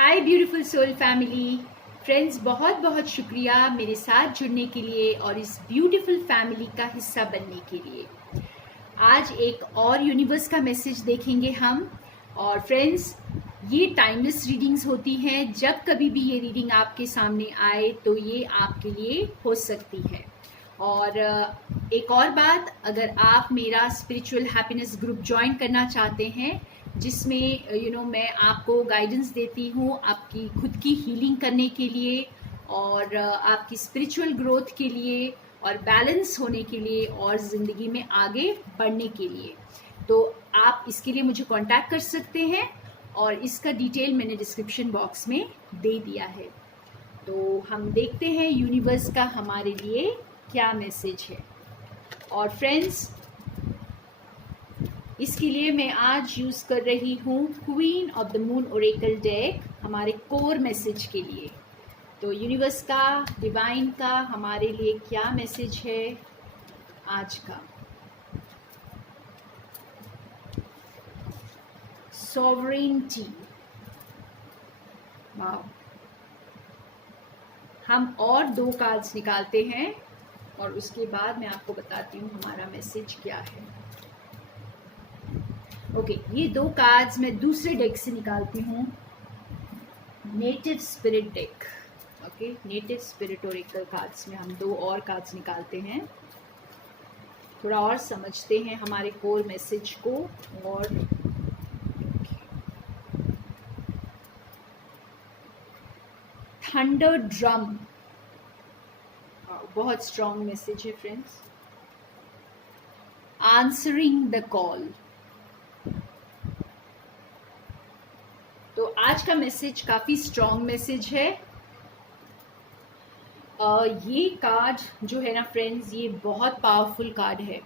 हाय beautiful soul family friends, बहुत बहुत शुक्रिया मेरे साथ जुड़ने के लिए और इस ब्यूटीफुल फैमिली का हिस्सा बनने के लिए। आज एक और यूनिवर्स का मैसेज देखेंगे हम। और फ्रेंड्स, ये टाइमलेस रीडिंग्स होती हैं। जब कभी भी ये रीडिंग आपके सामने आए तो ये आपके लिए हो सकती है। और एक और बात, अगर आप मेरा स्पिरिचुअल हैप्पीनेस ग्रुप ज्वाइन करना चाहते हैं जिसमें मैं आपको गाइडेंस देती हूँ आपकी खुद की हीलिंग करने के लिए और आपकी स्पिरिचुअल ग्रोथ के लिए और बैलेंस होने के लिए और ज़िंदगी में आगे बढ़ने के लिए, तो आप इसके लिए मुझे कांटेक्ट कर सकते हैं और इसका डिटेल मैंने डिस्क्रिप्शन बॉक्स में दे दिया है। तो हम देखते हैं यूनिवर्स का हमारे लिए क्या मैसेज है। और फ्रेंड्स, इसके लिए मैं आज यूज़ कर रही हूँ queen of the moon Oracle deck हमारे कोर मैसेज के लिए। तो यूनिवर्स का, डिवाइन का हमारे लिए क्या मैसेज है आज का। सॉवरेनिटी। वाओ। हम और 2 कार्ड्स निकालते हैं और उसके बाद मैं आपको बताती हूँ हमारा मैसेज क्या है। ओके, ये 2 कार्ड्स मैं दूसरे डेक से निकालती हूँ, native spirit deck. Okay, native spirit Oracle cards में हम 2 और कार्ड्स निकालते हैं, थोड़ा और समझते हैं हमारे कोर मैसेज को। और थंडर ड्रम, बहुत स्ट्रॉन्ग मैसेज है फ्रेंड्स। Answering the call. तो आज का मैसेज काफी स्ट्रॉन्ग मैसेज है। ये कार्ड जो है ना फ्रेंड्स, ये बहुत पावरफुल कार्ड है।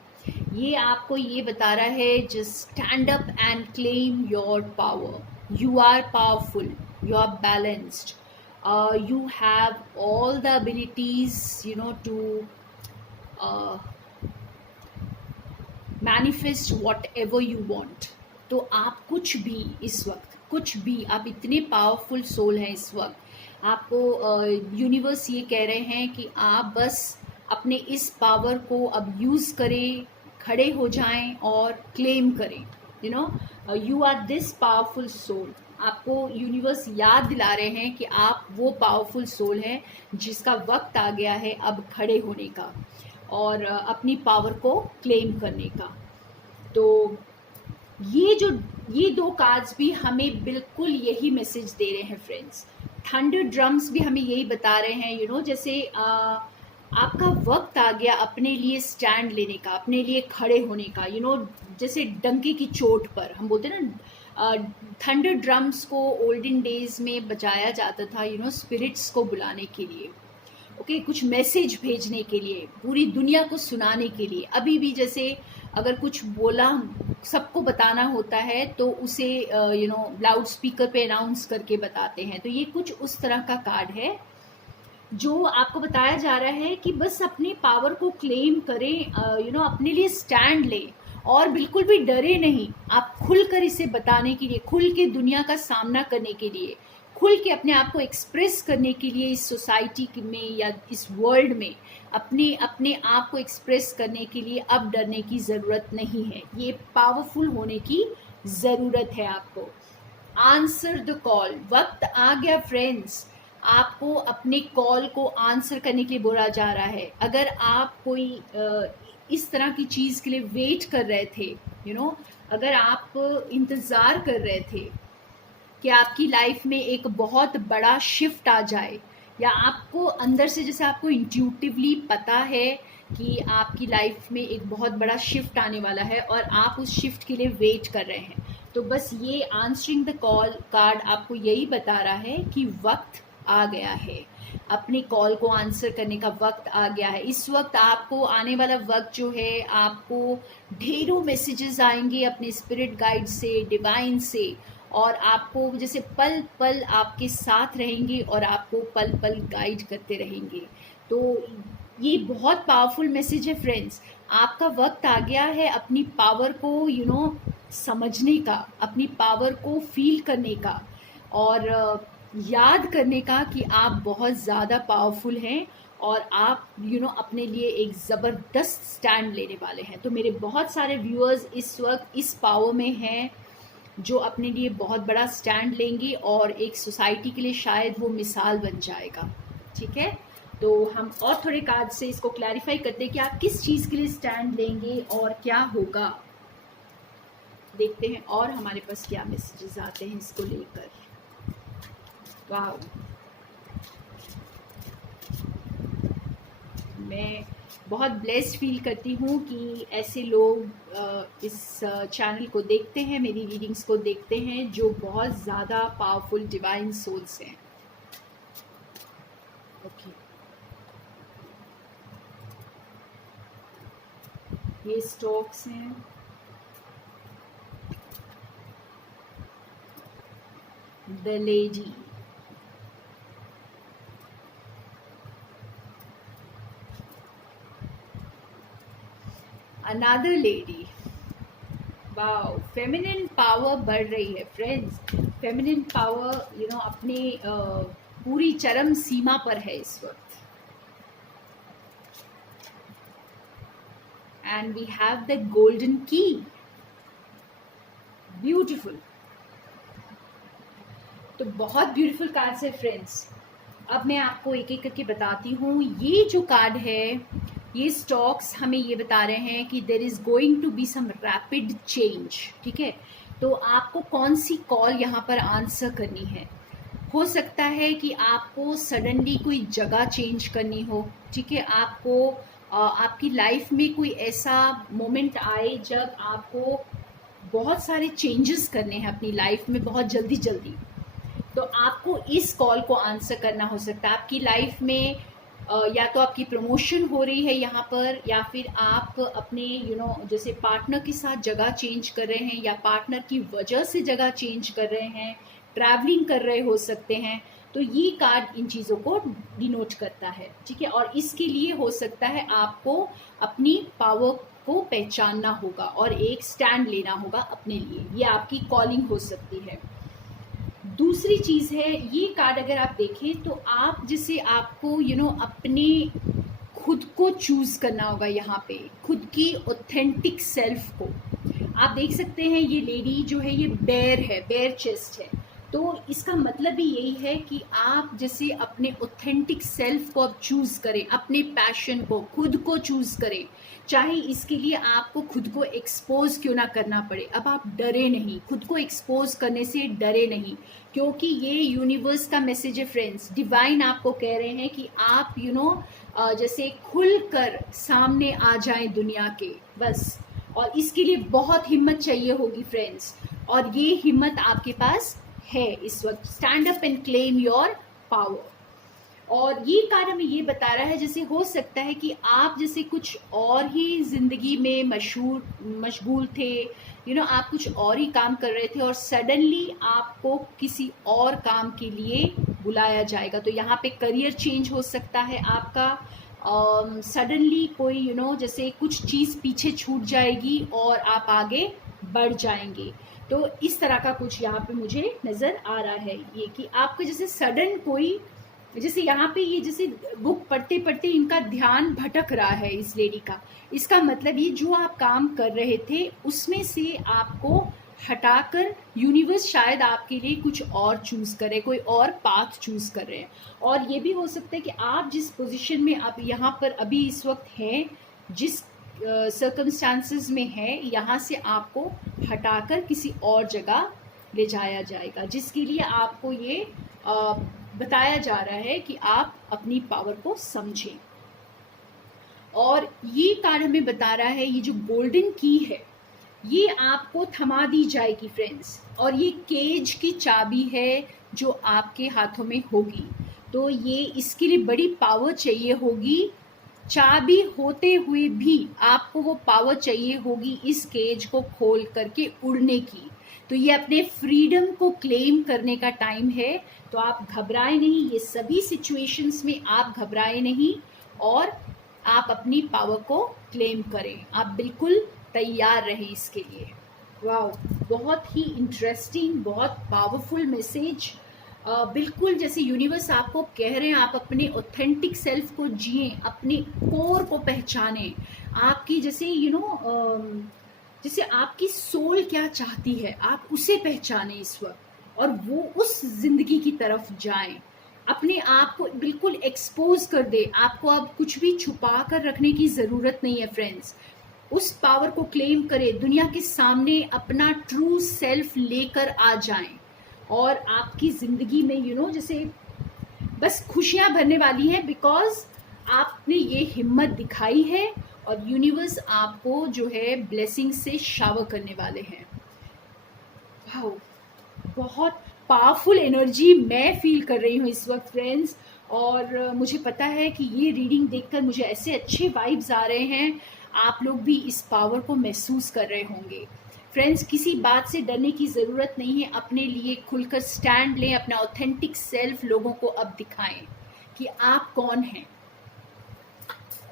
ये आपको ये बता रहा है, just stand up and claim your power. You are powerful, you are balanced, you have all the abilities to manifest whatever you want। तो आप कुछ भी इस वक्त, कुछ भी, आप इतने पावरफुल सोल हैं इस वक्त। आपको यूनिवर्स ये कह रहे हैं कि आप बस अपने इस पावर को अब यूज़ करें, खड़े हो जाएं और क्लेम करें। You are this powerful soul. आपको यूनिवर्स याद दिला रहे हैं कि आप वो पावरफुल सोल हैं जिसका वक्त आ गया है अब खड़े होने का और अपनी पावर को क्लेम करने का। तो ये 2 कार्ड्स भी हमें बिल्कुल यही मैसेज दे रहे हैं फ्रेंड्स। थंडर ड्रम्स भी हमें यही बता रहे हैं, जैसे आपका वक्त आ गया अपने लिए स्टैंड लेने का, अपने लिए खड़े होने का। जैसे डंके की चोट पर हम बोलते हैं ना, थंडर ड्रम्स को ओल्डन डेज में बजाया जाता था स्पिरिट्स को बुलाने के लिए। ओके, कुछ मैसेज भेजने के लिए, पूरी दुनिया को सुनाने के लिए। अभी भी जैसे अगर कुछ बोला सबको बताना होता है तो उसे लाउड स्पीकर पे अनाउंस करके बताते हैं। तो ये कुछ उस तरह का कार्ड है जो आपको बताया जा रहा है कि बस अपनी पावर को क्लेम करें, अपने लिए स्टैंड लें और बिल्कुल भी डरे नहीं। आप खुलकर इसे बताने के लिए, खुल के दुनिया का सामना करने के लिए, खुल के अपने आप को एक्सप्रेस करने के लिए इस सोसाइटी में या इस वर्ल्ड में अपने आप को एक्सप्रेस करने के लिए अब डरने की ज़रूरत नहीं है। ये पावरफुल होने की ज़रूरत है आपको। Answer the call. वक्त आ गया फ्रेंड्स, आपको अपने कॉल को आंसर करने के लिए बोला जा रहा है। अगर आप कोई इस तरह की चीज़ के लिए वेट कर रहे थे, अगर आप इंतज़ार कर रहे थे कि आपकी लाइफ में एक बहुत बड़ा शिफ्ट आ जाए, या आपको अंदर से, जैसे आपको इंट्यूटिवली पता है कि आपकी लाइफ में एक बहुत बड़ा शिफ्ट आने वाला है और आप उस शिफ्ट के लिए वेट कर रहे हैं, तो बस ये आंसरिंग द कॉल कार्ड आपको यही बता रहा है कि वक्त आ गया है, अपने कॉल को आंसर करने का वक्त आ गया है। इस वक्त आपको आने वाला वक्त जो है, आपको ढेरों मैसेजेस आएंगे अपने स्पिरिट गाइड से, डिवाइन से, और आपको जैसे पल पल आपके साथ रहेंगे और आपको पल पल गाइड करते रहेंगे। तो ये बहुत पावरफुल मैसेज है फ्रेंड्स। आपका वक्त आ गया है अपनी पावर को समझने का, अपनी पावर को फील करने का और याद करने का कि आप बहुत ज़्यादा पावरफुल हैं और आप अपने लिए एक ज़बरदस्त स्टैंड लेने वाले हैं। तो मेरे बहुत सारे व्यूअर्स इस वक्त इस पावर में हैं जो अपने लिए बहुत बड़ा स्टैंड लेंगे और एक सोसाइटी के लिए शायद वो मिसाल बन जाएगा। ठीक है, तो हम और थोड़े कार्ड से इसको क्लैरिफाई करते हैं कि आप किस चीज़ के लिए स्टैंड लेंगे और क्या होगा। देखते हैं और हमारे पास क्या मैसेजेस आते हैं इसको लेकर। वाह, मैं बहुत ब्लेस्ड फील करती हूँ कि ऐसे लोग इस चैनल को देखते हैं, मेरी रीडिंग्स को देखते हैं, जो बहुत ज़्यादा पावरफुल डिवाइन सोल्स हैं। ओके, ये स्टॉक्स हैं, the lady, another lady. Wow, feminine power बढ़ रही है फ्रेंड्स। फेमिनिन पावर अपने पूरी चरम सीमा पर है इस वक्त। And we have the golden key, beautiful. तो बहुत ब्यूटीफुल कार्ड्स है फ्रेंड्स। अब मैं आपको एक एक करके बताती हूँ। ये जो कार्ड है, ये स्टॉक्स हमें ये बता रहे हैं कि there is going to be some rapid change. ठीक है, तो आपको कौन सी कॉल यहाँ पर आंसर करनी है। हो सकता है कि आपको सडनली कोई जगह चेंज करनी हो। ठीक है, आपको आपकी लाइफ में कोई ऐसा मोमेंट आए जब आपको बहुत सारे चेंजेस करने हैं अपनी लाइफ में बहुत जल्दी जल्दी, तो आपको इस कॉल को आंसर करना हो सकता है। आपकी लाइफ में या तो आपकी प्रमोशन हो रही है यहाँ पर, या फिर आप अपने जैसे पार्टनर के साथ जगह चेंज कर रहे हैं, या पार्टनर की वजह से जगह चेंज कर रहे हैं, ट्रैवलिंग कर रहे हो सकते हैं। तो ये कार्ड इन चीज़ों को डिनोट करता है। ठीक है, और इसके लिए हो सकता है आपको अपनी पावर को पहचानना होगा और एक स्टैंड लेना होगा अपने लिए। ये आपकी कॉलिंग हो सकती है। दूसरी चीज़ है, ये कार्ड अगर आप देखें तो आप जैसे आपको अपने खुद को चूज़ करना होगा यहाँ पे, खुद की ऑथेंटिक सेल्फ को। आप देख सकते हैं ये लेडी जो है ये बेयर है, बेयर चेस्ट है। तो इसका मतलब भी यही है कि आप जैसे अपने ऑथेंटिक सेल्फ को अब चूज़ करें, अपने पैशन को, खुद को चूज़ करें, चाहे इसके लिए आपको खुद को एक्सपोज क्यों ना करना पड़े। अब आप डरे नहीं, खुद को एक्सपोज करने से डरे नहीं, क्योंकि ये यूनिवर्स का मैसेज है फ्रेंड्स। डिवाइन आपको कह रहे हैं कि आप जैसे खुलकर सामने आ जाएं दुनिया के, बस। और इसके लिए बहुत हिम्मत चाहिए होगी फ्रेंड्स, और ये हिम्मत आपके पास है इस वक्त। Stand up and claim your power. और ये कार्ड हमें ये बता रहा है, जैसे हो सकता है कि आप जैसे कुछ और ही जिंदगी में मशगूल थे, आप कुछ और ही काम कर रहे थे और सडनली आपको किसी और काम के लिए बुलाया जाएगा। तो यहाँ पे करियर चेंज हो सकता है आपका। सडनली कोई जैसे कुछ चीज़ पीछे छूट जाएगी और आप आगे बढ़ जाएंगे। तो इस तरह का कुछ यहाँ पे मुझे नज़र आ रहा है, ये कि आपको जैसे सडन कोई, जैसे यहाँ पे ये जैसे बुक पढ़ते पढ़ते इनका ध्यान भटक रहा है इस लेडी का। इसका मतलब ये जो आप काम कर रहे थे उसमें से आपको हटाकर यूनिवर्स शायद आपके लिए कुछ और चूज़ करे, कोई और पाथ चूज़ कर रहे हैं। और ये भी हो सकता है कि आप जिस पोजीशन में आप यहाँ पर अभी इस वक्त हैं, जिस सर्कमस्टांसेस में है, यहाँ से आपको हटाकर किसी और जगह ले जाया जाएगा, जिसके लिए आपको ये बताया जा रहा है कि आप अपनी पावर को समझें। और ये कार्ड हमें बता रहा है, ये जो गोल्डन की है ये आपको थमा दी जाएगी फ्रेंड्स, और ये केज की चाबी है जो आपके हाथों में होगी। तो ये इसके लिए बड़ी पावर चाहिए होगी। चाबी होते हुए भी आपको वो पावर चाहिए होगी इस केज को खोल करके उड़ने की। तो ये अपने फ्रीडम को क्लेम करने का टाइम है। तो आप घबराए नहीं, ये सभी सिचुएशंस में आप घबराए नहीं और आप अपनी पावर को क्लेम करें। आप बिल्कुल तैयार रहें इसके लिए। वाह, बहुत ही इंटरेस्टिंग, बहुत पावरफुल मैसेज बिल्कुल जैसे यूनिवर्स आपको कह रहे हैं, आप अपने ऑथेंटिक सेल्फ को जिए, अपने कोर को पहचाने, आपकी जैसे जैसे आपकी सोल क्या चाहती है आप उसे पहचाने इस वक्त, और वो उस जिंदगी की तरफ जाएं। अपने आप को बिल्कुल एक्सपोज कर दे, आपको अब कुछ भी छुपा कर रखने की ज़रूरत नहीं है फ्रेंड्स। उस पावर को क्लेम करें, दुनिया के सामने अपना ट्रू सेल्फ लेकर आ जाएं, और आपकी ज़िंदगी में जैसे बस खुशियां भरने वाली हैं, बिकॉज आपने ये हिम्मत दिखाई है, और यूनिवर्स आपको जो है ब्लेसिंग से शावर करने वाले हैं। वाओ, बहुत पावरफुल एनर्जी मैं फील कर रही हूँ इस वक्त फ्रेंड्स, और मुझे पता है कि ये रीडिंग देखकर मुझे ऐसे अच्छे वाइब्स आ रहे हैं, आप लोग भी इस पावर को महसूस कर रहे होंगे। फ्रेंड्स, किसी बात से डरने की ज़रूरत नहीं है, अपने लिए खुलकर स्टैंड लें, अपना ऑथेंटिक सेल्फ लोगों को अब दिखाएं कि आप कौन हैं।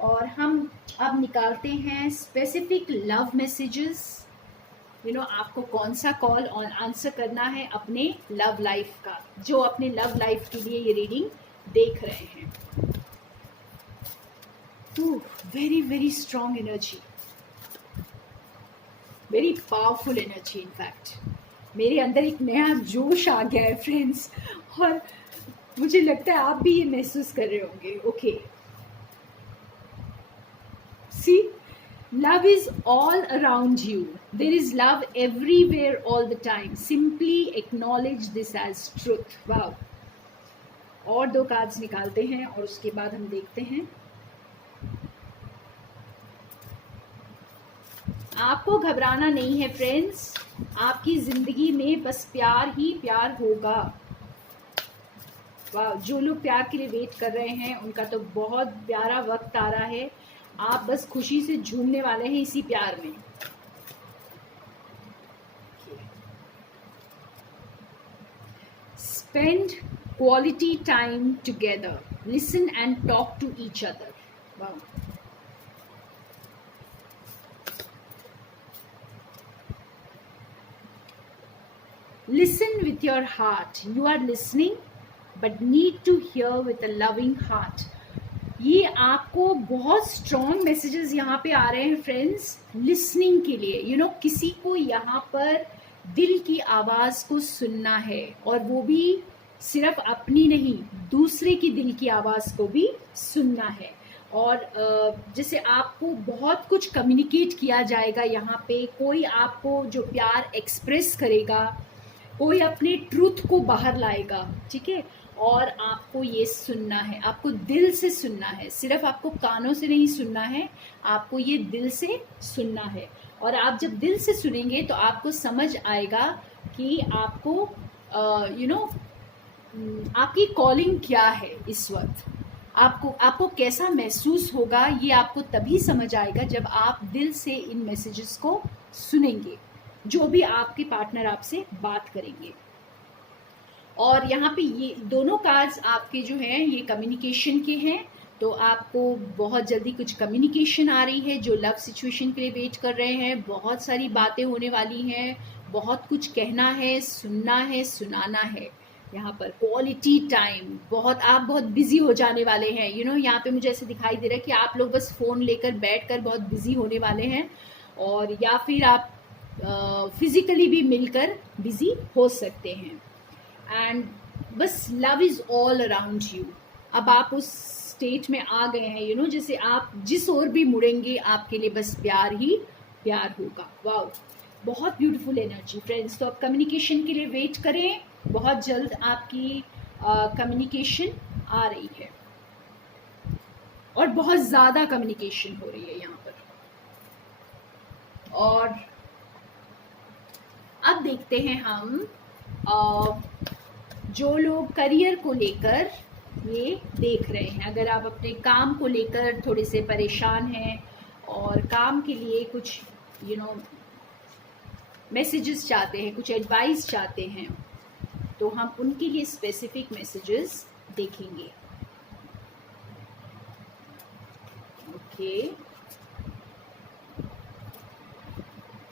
और हम अब निकालते हैं स्पेसिफिक लव मैसेजेस। आपको कौन सा कॉल ऑन आंसर करना है अपने लव लाइफ का, जो अपने लव लाइफ के लिए ये रीडिंग देख रहे हैं। Very very strong energy, very powerful energy. In fact मेरे अंदर एक नया जोश आ गया है फ्रेंड्स, और मुझे लगता है आप भी ये महसूस कर रहे होंगे। Okay, see, love is all around you, there is love everywhere all the time, simply acknowledge this as truth। wow, और 2 कार्ड्स निकालते हैं और उसके बाद हम देखते हैं। आपको घबराना नहीं है फ्रेंड्स, आपकी जिंदगी में बस प्यार ही प्यार होगा। वाह, जो लोग प्यार के लिए वेट कर रहे हैं उनका तो बहुत प्यारा वक्त आ रहा है, आप बस खुशी से झूमने वाले हैं इसी प्यार में। Spend quality time together, listen and talk to each other. वाह, listen with your heart, you are listening but need to hear with a loving heart. ये आपको बहुत स्ट्रॉन्ग मैसेजेस यहाँ पे आ रहे हैं फ्रेंड्स, लिसनिंग के लिए। किसी को यहाँ पर दिल की आवाज़ को सुनना है, और वो भी सिर्फ अपनी नहीं, दूसरे की दिल की आवाज़ को भी सुनना है। और जैसे आपको बहुत कुछ कम्युनिकेट किया जाएगा यहाँ पे, कोई आपको जो प्यार एक्सप्रेस करेगा, कोई अपने ट्रूथ को बाहर लाएगा, ठीक है। और आपको ये सुनना है, आपको दिल से सुनना है, सिर्फ आपको कानों से नहीं सुनना है, आपको ये दिल से सुनना है। और आप जब दिल से सुनेंगे तो आपको समझ आएगा कि आपको आपकी कॉलिंग क्या है इस वक्त, आपको कैसा महसूस होगा, ये आपको तभी समझ आएगा जब आप दिल से इन मैसेजेस को सुनेंगे, जो भी आपके पार्टनर आपसे बात करेंगे। और यहाँ पे ये दोनों कार्ड्स आपके जो हैं ये कम्युनिकेशन के हैं, तो आपको बहुत जल्दी कुछ कम्युनिकेशन आ रही है। जो लव सिचुएशन के लिए वेट कर रहे हैं, बहुत सारी बातें होने वाली हैं, बहुत कुछ कहना है, सुनना है, सुनाना है। यहाँ पर क्वालिटी टाइम, आप बहुत बिजी हो जाने वाले हैं। यहाँ पे मुझे ऐसे दिखाई दे रहा है कि आप लोग बस फ़ोन लेकर बैठकर बहुत बिजी होने वाले हैं, और या फिर आप फिजिकली भी मिलकर बिजी हो सकते हैं। एंड बस love is all around you. अब आप उस स्टेट में आ गए हैं, जैसे आप जिस ओर भी मुड़ेंगे आपके लिए बस प्यार ही प्यार होगा। वाओ, बहुत ब्यूटीफुल एनर्जी फ्रेंड्स। तो अब कम्युनिकेशन के लिए वेट करें, बहुत जल्द आपकी कम्युनिकेशन आ रही है, और बहुत ज़्यादा कम्युनिकेशन हो रही है यहाँ पर। और अब देखते हैं हम जो लोग करियर को लेकर ये देख रहे हैं, अगर आप अपने काम को लेकर थोड़े से परेशान हैं और काम के लिए कुछ मैसेजेस चाहते हैं, कुछ एडवाइस चाहते हैं, तो हम उनके लिए स्पेसिफिक मैसेजेस देखेंगे। Okay,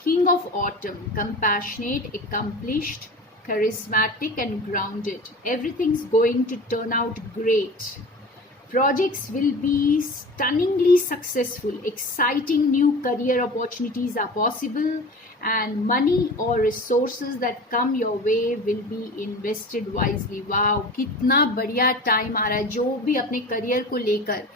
King of Autumn, compassionate, accomplished, charismatic and grounded. Everything's going to turn out great. Projects will be stunningly successful. Exciting new career opportunities are possible, and money or resources that come your way will be invested wisely. Wow, कितना बढ़िया time आ रहा है. जो भी अपने career को लेकर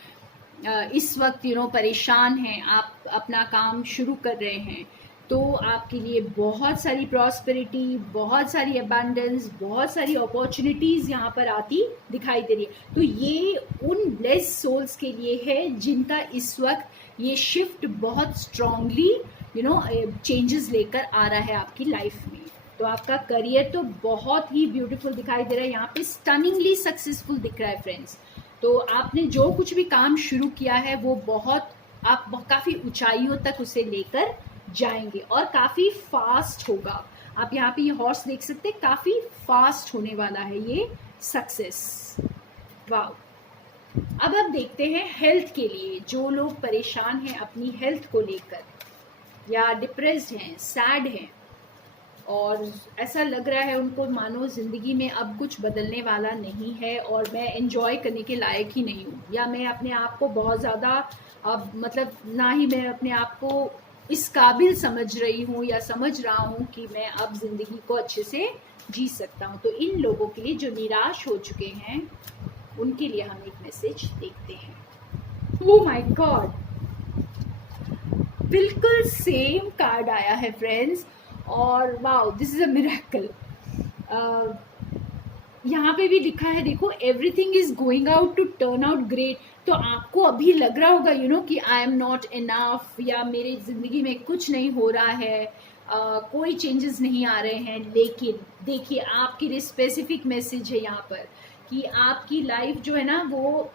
इस वक्त परेशान हैं, आप अपना काम शुरू कर रहे हैं, तो आपके लिए बहुत सारी प्रॉस्पेरिटी, बहुत सारी अबंडेंस, बहुत सारी अपॉर्चुनिटीज़ यहाँ पर आती दिखाई दे रही है. तो ये उन ब्लेस्ड सोल्स के लिए है जिनका इस वक्त ये शिफ्ट बहुत स्ट्रांगली चेंजेस लेकर आ रहा है आपकी लाइफ में. तो आपका करियर तो बहुत ही ब्यूटीफुल दिखाई दे रहा है, यहाँ पे स्टनिंगली सक्सेसफुल दिख रहा है फ्रेंड्स. तो आपने जो कुछ भी काम शुरू किया है वो आप काफ़ी ऊंचाइयों तक उसे लेकर जाएंगे और काफ़ी फास्ट होगा. आप यहाँ पे ये हॉर्स देख सकते हैं, काफ़ी फास्ट होने वाला है ये सक्सेस. वाह. अब हम देखते हैं हेल्थ के लिए. जो लोग परेशान हैं अपनी हेल्थ को लेकर या डिप्रेस्ड हैं, सैड हैं और ऐसा लग रहा है उनको मानो ज़िंदगी में अब कुछ बदलने वाला नहीं है और मैं एंजॉय करने के लायक ही नहीं हूँ, या मैं अपने आप को बहुत ज़्यादा अब मतलब ना ही मैं अपने आप को इस काबिल समझ रही हूँ या समझ रहा हूँ कि मैं अब ज़िंदगी को अच्छे से जी सकता हूँ. तो इन लोगों के लिए जो निराश हो चुके हैं उनके लिए हम एक मैसेज देखते हैं. ओह माय गॉड, बिल्कुल सेम कार्ड आया है फ्रेंड्स. और wow, this is a miracle. यहाँ पे भी लिखा है, देखो, everything is going out to turn out great. तो आपको अभी लग रहा होगा कि आई एम नॉट इनफ, या मेरी ज़िंदगी में कुछ नहीं हो रहा है, कोई चेंजेस नहीं आ रहे हैं. लेकिन देखिए, आपके लिए स्पेसिफिक मैसेज है यहाँ पर कि आपकी लाइफ जो है ना वो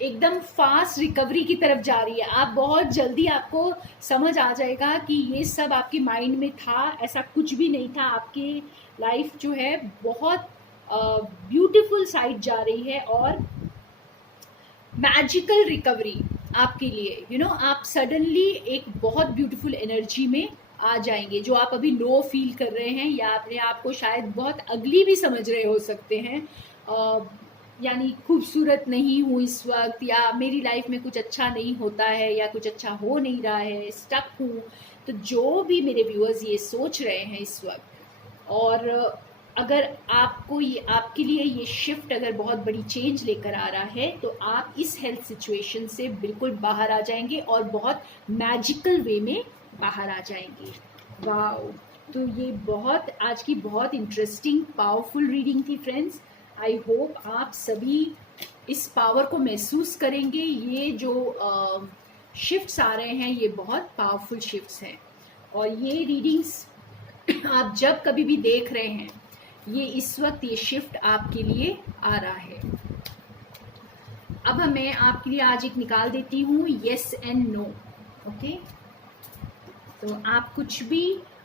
एकदम फास्ट रिकवरी की तरफ जा रही है. आप बहुत जल्दी, आपको समझ आ जाएगा कि ये सब आपके माइंड में था, ऐसा कुछ भी नहीं था. आपकी लाइफ जो है बहुत ब्यूटीफुल साइड जा रही है और मैजिकल रिकवरी आपके लिए. आप सडनली एक बहुत ब्यूटीफुल एनर्जी में आ जाएंगे. जो आप अभी लो फील कर रहे हैं या अपने आप को शायद बहुत अगली भी समझ रहे हो सकते हैं, यानी खूबसूरत नहीं हूँ इस वक्त, या मेरी लाइफ में कुछ अच्छा नहीं होता है, या कुछ अच्छा हो नहीं रहा है, स्टक हूँ. तो जो भी मेरे व्यूअर्स ये सोच रहे हैं इस वक्त, और अगर आपको ये, आपके लिए ये शिफ्ट अगर बहुत बड़ी चेंज लेकर आ रहा है, तो आप इस हेल्थ सिचुएशन से बिल्कुल बाहर आ जाएंगे और बहुत मैजिकल वे में बाहर आ जाएंगे. वाह. तो ये बहुत आज की बहुत इंटरेस्टिंग पावरफुल रीडिंग थी फ्रेंड्स. आई होप आप सभी इस पावर को महसूस करेंगे. ये जो शिफ्ट्स आ रहे हैं ये बहुत पावरफुल शिफ्ट्स हैं, और ये रीडिंग्स आप जब कभी भी देख रहे हैं, ये इस वक्त ये शिफ्ट आपके लिए आ रहा है. अब मैं आपके लिए आज एक निकाल देती हूँ, येस एंड नो. ओके, तो आप कुछ भी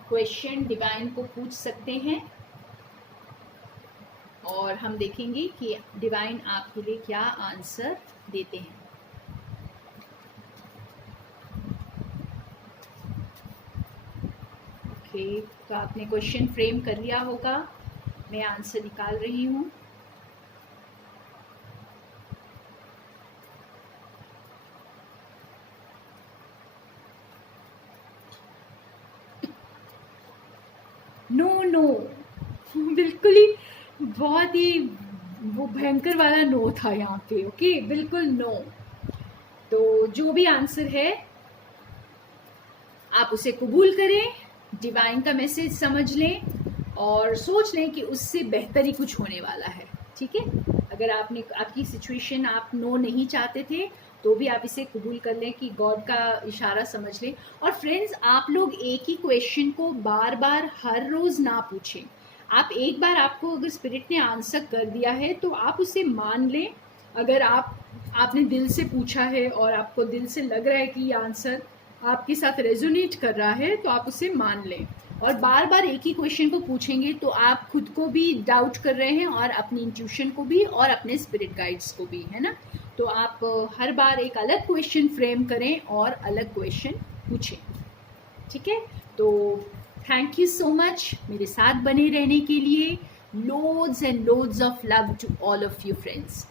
क्वेश्चन डिवाइन को पूछ सकते हैं और हम देखेंगे कि डिवाइन आपके लिए क्या आंसर देते हैं. ओके, तो आपने क्वेश्चन फ्रेम कर लिया होगा. मैं आंसर निकाल रही हूँ. नो नो, बिल्कुल ही बहुत ही वो भयंकर वाला नो था यहाँ पे. ओके, बिल्कुल नो. तो जो भी आंसर है आप उसे कबूल करें, डिवाइन का मैसेज समझ लें और सोच लें कि उससे बेहतर ही कुछ होने वाला है. ठीक है, अगर आपकी सिचुएशन आप नो नहीं चाहते थे तो भी आप इसे कबूल कर लें कि गॉड का इशारा समझ लें. और फ्रेंड्स, आप लोग एक ही क्वेश्चन को बार बार हर रोज़ ना पूछें. आप एक बार, आपको अगर स्पिरिट ने आंसर कर दिया है तो आप उसे मान लें. अगर आपने दिल से पूछा है और आपको दिल से लग रहा है कि ये आंसर आपके साथ रेजोनेट कर रहा है, तो आप उसे मान लें. और बार बार एक ही क्वेश्चन को पूछेंगे तो आप खुद को भी डाउट कर रहे हैं और अपनी इंट्यूशन को भी और अपने स्पिरिट गाइड्स को भी, है ना. तो आप हर बार एक अलग क्वेश्चन फ्रेम करें और अलग क्वेश्चन पूछें. ठीक है, तो थैंक यू सो मच मेरे साथ बने रहने के लिए. loads and loads of love to all of you friends.